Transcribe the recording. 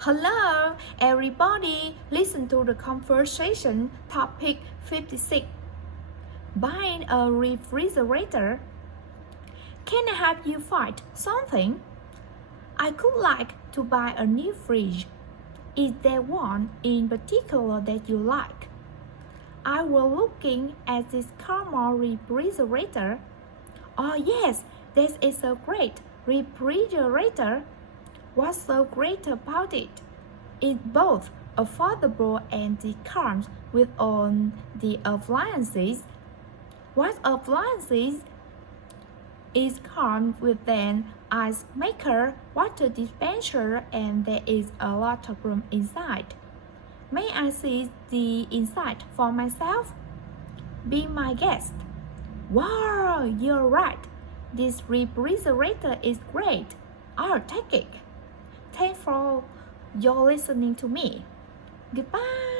Hello, everybody. Listen to the conversation topic 56. Buying a refrigerator. Can I help you find something? I could like to buy a new fridge. Is there one in particular that you like? I was looking at this Karma refrigerator. Oh yes, this is a great refrigerator. What's so great about it? It's both affordable and it comes with all the appliances. What appliances? It comes with an ice maker, water dispenser, and there is a lot of room inside. May I see the inside for myself? Be my guest. Wow, you're right. This refrigerator is great. I'll take it. Thanks for your listening to me. Goodbye.